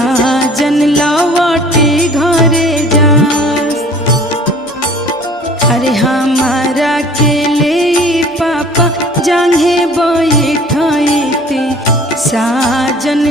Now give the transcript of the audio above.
साजन लौटे घरे जास। अरे हमारा के ले पापा जांघे बैठते साजन